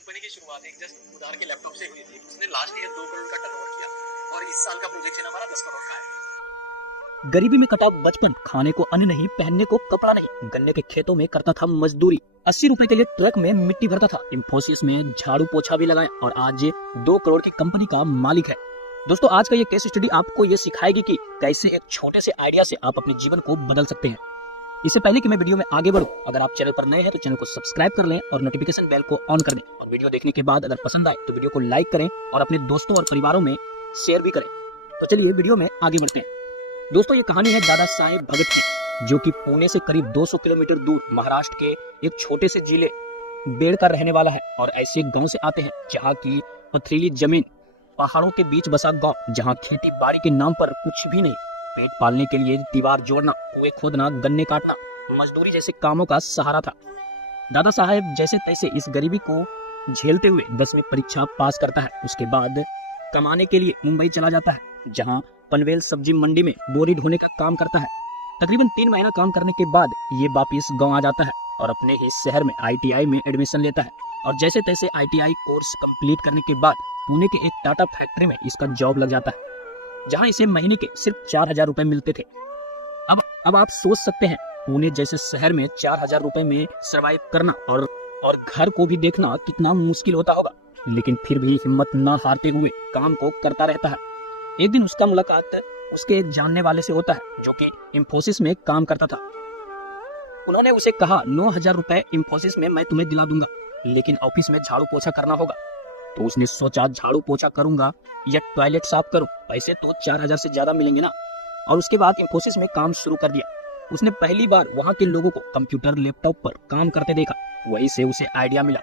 Company की शुरुआत एक जस्ट उधार के लैपटॉप से हुई थी। उसने लास्ट ईयर 2 करोड़ का टर्नओवर किया और इस साल का प्रोजेक्शन हमारा 10 करोड़ का है। गरीबी में कटा बचपन, खाने को अन्न नहीं, पहनने को कपड़ा नहीं, गन्ने के खेतों में करता था मजदूरी, 80 रुपए के लिए ट्रक में मिट्टी भरता था, इंफोसिस में झाड़ू पोछा भी लगाया और आज 2 करोड़ की कंपनी का मालिक है। दोस्तों, आज का ये केस स्टडी आपको ये सिखाएगी कि कैसे एक छोटे से आइडिया से आप अपने जीवन को बदल सकते हैं। इससे पहले कि मैं वीडियो में आगे बढ़ूं, अगर आप चैनल पर नए हैं तो चैनल को सब्सक्राइब कर लें और नोटिफिकेशन बेल को ऑन कर दें। और वीडियो देखने के बाद अगर पसंद आए तो वीडियो को लाइक करें और अपने दोस्तों और परिवारों में शेयर भी करें। तो चलिए वीडियो में आगे बढ़ते हैं। दोस्तों, ये कहानी है दादा साहेब भगत की, जो कि पुणे से करीब 200 किलोमीटर दूर महाराष्ट्र के एक छोटे से जिले बेड़ का रहने वाला है और ऐसे गांव से आते हैं जहां की पथरीली जमीन, पहाड़ों के बीच बसा गांव, जहां खेती बाड़ी के नाम पर कुछ भी नहीं, पेट पालने के लिए दीवार जोड़ना, कुएं खोदना, गन्ने काटना, मजदूरी जैसे कामों का सहारा था। दादा साहेब जैसे तैसे इस गरीबी को झेलते हुए 10वीं परीक्षा पास करता है। उसके बाद कमाने के लिए मुंबई चला जाता है, जहां पनवेल सब्जी मंडी में बोरी ढोने का काम करता है। तकरीबन 3 महीना काम करने के बाद ये वापिस गांव आ जाता है और अपने ही शहर में ITI में एडमिशन लेता है। और जैसे तैसे ITI कोर्स कंप्लीट करने के बाद पुणे के एक टाटा फैक्ट्री में इसका जॉब लग जाता है, जहां इसे महीने के सिर्फ 4000 रुपए मिलते थे। अब आप सोच सकते हैं, पुणे जैसे शहर में 4000 रुपए में सर्वाइव करना और घर को भी देखना कितना मुश्किल होता होगा। लेकिन फिर भी हिम्मत न हारते हुए काम को करता रहता है। एक दिन उसका मुलाकात उसके एक जानने वाले से होता है, जो कि इंफोसिस में काम करता था। उन्होंने उसे कहा, 9000 रुपए इंफोसिस में मैं तुम्हें दिला दूंगा, लेकिन ऑफिस में झाड़ू पोछा करना होगा। तो उसने सोचा, झाड़ू पोछा करूंगा या टॉयलेट साफ करूं, पैसे तो 4000 से ज्यादा मिलेंगे ना। और उसके बाद इंफोसिस में काम शुरू कर दिया। उसने पहली बार वहां के लोगों को कंप्यूटर लैपटॉप पर काम करते देखा। वहीं से उसे आइडिया मिला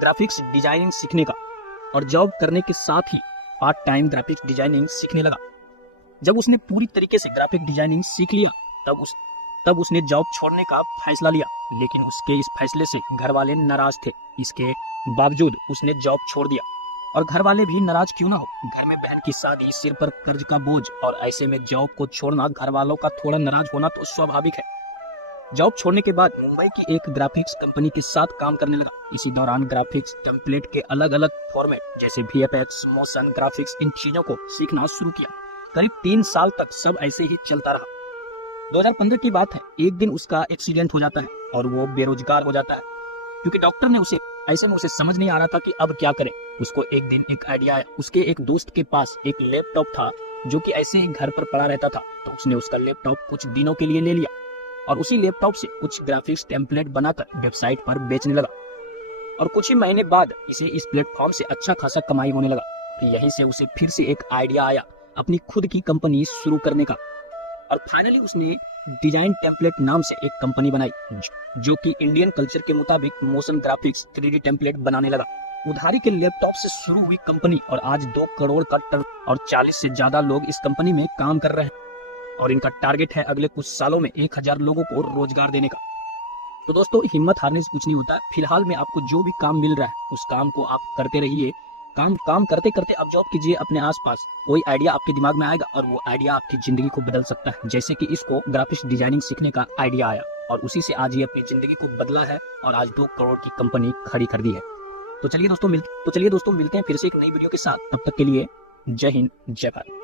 ग्राफिक्स डिजाइनिंग सीखने का, और जॉब करने के साथ ही पार्ट टाइम ग्राफिक्स डिजाइनिंग सीखने लगा। जब उसने पूरी तरीके से ग्राफिक डिजाइनिंग सीख लिया तब उसने जॉब छोड़ने का फैसला लिया। लेकिन उसके इस फैसले से घर वाले नाराज थे। इसके बावजूद उसने जॉब छोड़ दिया। और घर वाले भी नाराज क्यों ना हो, घर में बहन की शादी, सिर पर कर्ज का बोझ, और ऐसे में जॉब को छोड़ना, घर वालों का थोड़ा नाराज होना तो स्वाभाविक है। जॉब छोड़ने के बाद मुंबई की एक ग्राफिक्स कंपनी के साथ काम करने लगा। इसी दौरान ग्राफिक्स टेम्पलेट के अलग अलग फॉर्मेट जैसे VFX, मोशन ग्राफिक्स, इन चीजों को सीखना शुरू किया। करीब 3 साल तक सब ऐसे ही चलता रहा। 2015 की बात है। एक दिन उसका एक्सीडेंट हो जाता है और वो बेरोजगार हो जाता है, क्योंकि डॉक्टर ने उसे समझ नहीं आ रहा था कि अब क्या करे। उसको एक दिन एक आइडिया आया। उसके एक दोस्त के पास एक लैपटॉप था जो कि ऐसे ही घर पर पड़ा रहता था। तो उसने उसका लैपटॉप कुछ दिनों के लिए ले लिया और उसी लैपटॉप से कुछ ग्राफिक्स टेम्पलेट बनाकर वेबसाइट पर बेचने लगा। और कुछ ही महीने बाद इसे इस प्लेटफॉर्म से अच्छा खासा कमाई होने लगा। यहीं से उसे फिर से एक आइडिया आया अपनी खुद की कंपनी शुरू करने का। और फाइनली उसने डिजाइन टेम्पलेट नाम से एक कंपनी बनाई, जो कि इंडियन कल्चर के मुताबिक मोशन ग्राफिक्स 3D टेम्पलेट बनाने लगा। उधारी के लैपटॉप से शुरू हुई कंपनी और आज 2 करोड़ का टर्न और 40 से ज्यादा लोग इस कंपनी में काम कर रहे हैं। और इनका टारगेट है अगले कुछ सालों में 1000 लोगों को रोजगार देने का। तो दोस्तों, हिम्मत हारने से कुछ नहीं होता। फिलहाल में आपको जो भी काम मिल रहा है उस काम को आप करते रहिए। काम करते करते ऑब्जर्व कीजिए अपने आसपास, कोई आइडिया आपके दिमाग में आएगा और वो आइडिया आपकी जिंदगी को बदल सकता है। जैसे कि इसको ग्राफिक्स डिजाइनिंग सीखने का आइडिया आया और उसी से आज ये अपनी जिंदगी को बदला है और आज 2 करोड़ की कंपनी खड़ी कर दी है। तो चलिए दोस्तों मिलते हैं फिर से एक नई वीडियो के साथ। तब तक के लिए जय हिंद, जय भारत।